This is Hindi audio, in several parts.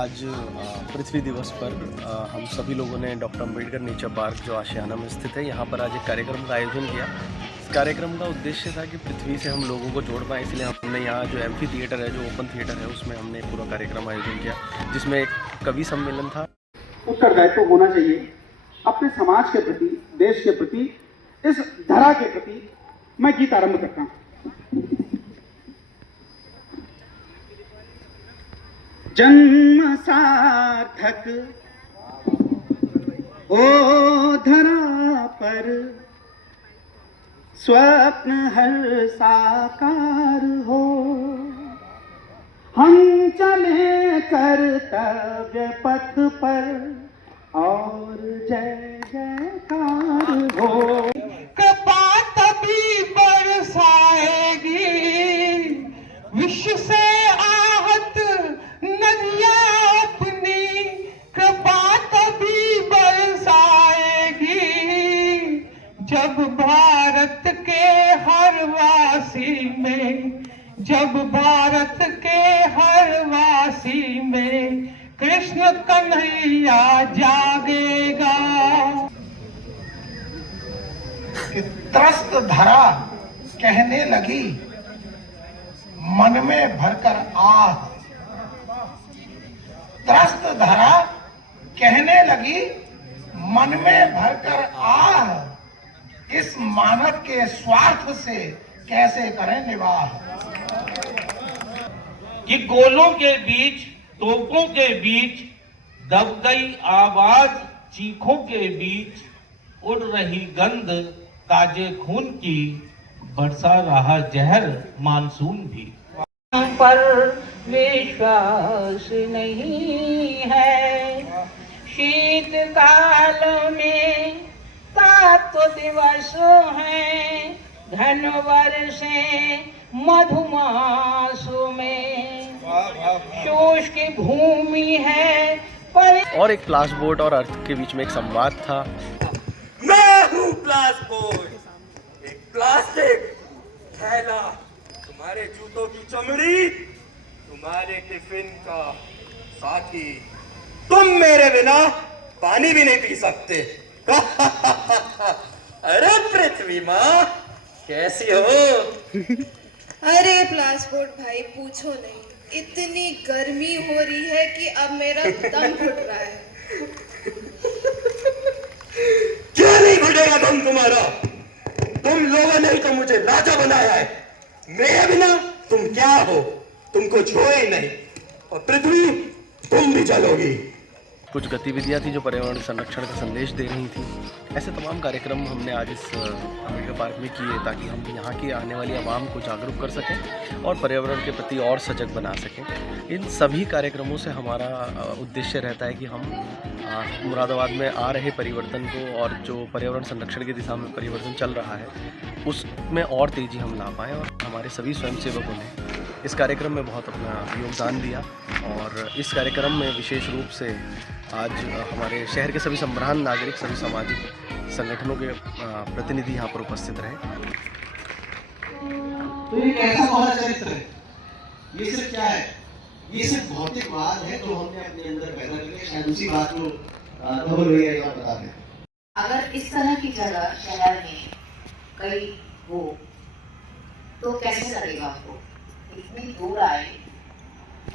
आज पृथ्वी दिवस पर हम सभी लोगों ने डॉक्टर अम्बेडकर नेचर पार्क जो आशियाना में स्थित है यहाँ पर आज एक कार्यक्रम का आयोजन किया। इस कार्यक्रम का उद्देश्य था कि पृथ्वी से हम लोगों को जोड़ पाएँ, इसलिए हमने यहाँ जो एम्फी थिएटर है, जो ओपन थिएटर है, उसमें हमने पूरा कार्यक्रम आयोजन किया, जिसमें एक कवि सम्मेलन था। उत्तरदायित्व होना चाहिए अपने समाज के प्रति, देश के प्रति, इस धरा के प्रति। मैं गीत आरंभ करता हूँ। जन्म सार्थक हो धरा पर, स्वप्न हर साकार हो, हम चले कर्तव्य पथ पर और जय जयकार हो। कृपा तभी बरसाएगी विश्व से आहत नदियां अपनी, कृपा तभी बरसाएगी जब भारत के हर वासी में, जब भारत के हर वासी में कृष्ण कन्हैया जागेगा। कि त्रस्त धरा कहने लगी मन में भरकर आह, त्रस्त धरा कहने लगी मन में भरकर आह, इस मानव के स्वार्थ से कैसे करें निवाह। कि गोलों के बीच, तोपों के बीच दब गई आवाज, चीखों के बीच उड़ रही गंध ताजे खून की, बरसा रहा जहर मानसून भी। पर विश्वास नहीं है, शीतकाल में 7 दिवस हैं, घन वर्षे मधुमास में, शुष्क भूमि है पर। और एक प्लास बोर्ड और अर्थ के बीच में एक संवाद था। मैं हूँ प्लास बोर्ड, एक प्लास्टिक थैला, तुम्हारे जूतों की चमड़ी, तुम्हारे टिफिन का साथी। तुम मेरे बिना पानी भी नहीं पी सकते। अरे पृथ्वी माँ, कैसी हो? अरे प्लासपोर्ट भाई पूछो नहीं, इतनी गर्मी हो रही है कि अब मेरा दम घुट रहा है। क्या नहीं घुटेगा दम तुम्हारा? तुम लोगों ने तो मुझे राजा बनाया है, मेरे बिना तुम क्या हो? तुमको छोड़े ही नहीं, और पृथ्वी तुम भी चलोगी। कुछ गतिविधियां थी जो पर्यावरण संरक्षण का संदेश दे रही थी। ऐसे तमाम कार्यक्रम हमने आज इस अम्बेडकर पार्क में किए ताकि हम यहाँ की आने वाली आवाम को जागरूक कर सकें और पर्यावरण के प्रति और सजग बना सकें। इन सभी कार्यक्रमों से हमारा उद्देश्य रहता है कि हम मुरादाबाद में आ रहे परिवर्तन को और जो पर्यावरण संरक्षण की दिशा में परिवर्तन चल रहा है उसमें और तेज़ी हम ला पाएँ। और हमारे सभी स्वयंसेवकों ने इस कार्यक्रम में बहुत अपना योगदान दिया और इस कार्यक्रम में विशेष रूप से आज हमारे शहर के सभी संभ्रांत नागरिक, सभी सामाजिक संगठनों के प्रतिनिधि यहाँ पर उपस्थित रहे। तो ये कैसा हमारा चरित्र है? ये सिर्फ क्या है? ये सिर्फ भौतिकवाद है जो हमने अपने अंदर पैदा करके, शायद उसी बात को धवल भैया बता रहे हैं। अगर इस तरह की जगह शहर में कहीं हो तो कैसे लगेगा आपको? इतनी दूर आए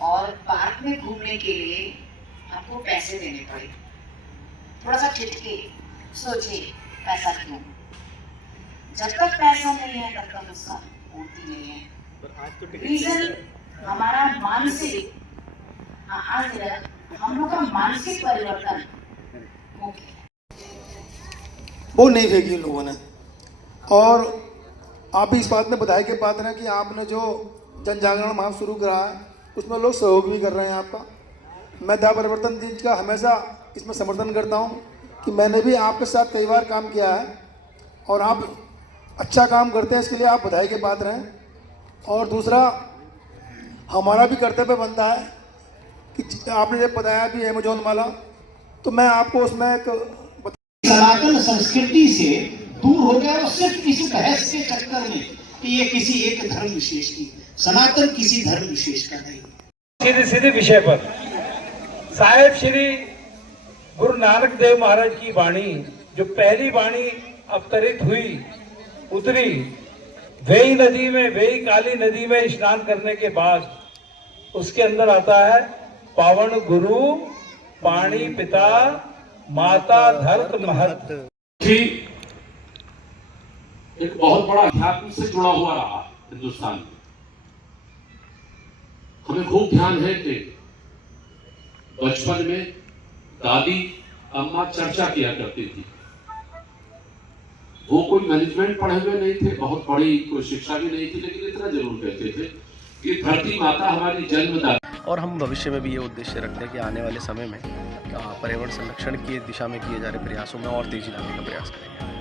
और पार्क में घूमने के लिए आपको पैसे देने पड़े। थोड़ा सा ठिठके सोचिए, पैसा क्यों? जब तक पैसा नहीं है तब तक उसका पूर्ति नहीं है। रीजन हमारा मानसिक, आज हम लोग का मानसिक परिवर्तन मुख्य है। वो नहीं फेंकी लोगों ने। और आप भी इस बात में बधाई के पात्र हैं कि आपने जो जन जागरण माह शुरू करा है उसमें लोग सहयोग भी कर रहे हैं आपका। मैं दा परिवर्तन दिन का हमेशा इसमें समर्थन करता हूं कि मैंने भी आपके साथ कई बार काम किया है और आप अच्छा काम करते हैं, इसके लिए आप बधाई के पात्र हैं। और दूसरा, हमारा भी कर्तव्य बनता है कि आपने जब बताया भी अमेजोन वाला, तो मैं आपको उसमें एक सनातन संस्कृति से दूर हो गया और सिर्फ इस बहस के चक्कर में कि ये किसी एक धर्म विशेष की, सनातन किसी धर्म विशेष का नहीं। सीधे सीधे विषय पर साहेब श्री गुरु नानक देव महाराज की वाणी, जो पहली वाणी अवतरित हुई, उतरी, वेई नदी में, वेई काली नदी में स्नान करने के बाद उसके अंदर आता है पावन गुरु पाणी पिता माता धरत महत। एक बहुत बड़ा अध्यात्म से जुड़ा हुआ रहा हिंदुस्तान में। हमें खूब ध्यान है कि बचपन में दादी अम्मा चर्चा किया करती थी। वो कोई मैनेजमेंट पढ़े हुए नहीं थे, बहुत बड़ी कोई शिक्षा भी नहीं थी, लेकिन इतना जरूर कहते थे कि धरती माता हमारी जन्मदाता। और हम भविष्य में भी ये उद्देश्य रखते हैं कि आने वाले समय में पर्यावरण संरक्षण की दिशा में किए जा रहे प्रयासों में और तेजी लाने का प्रयास करेंगे।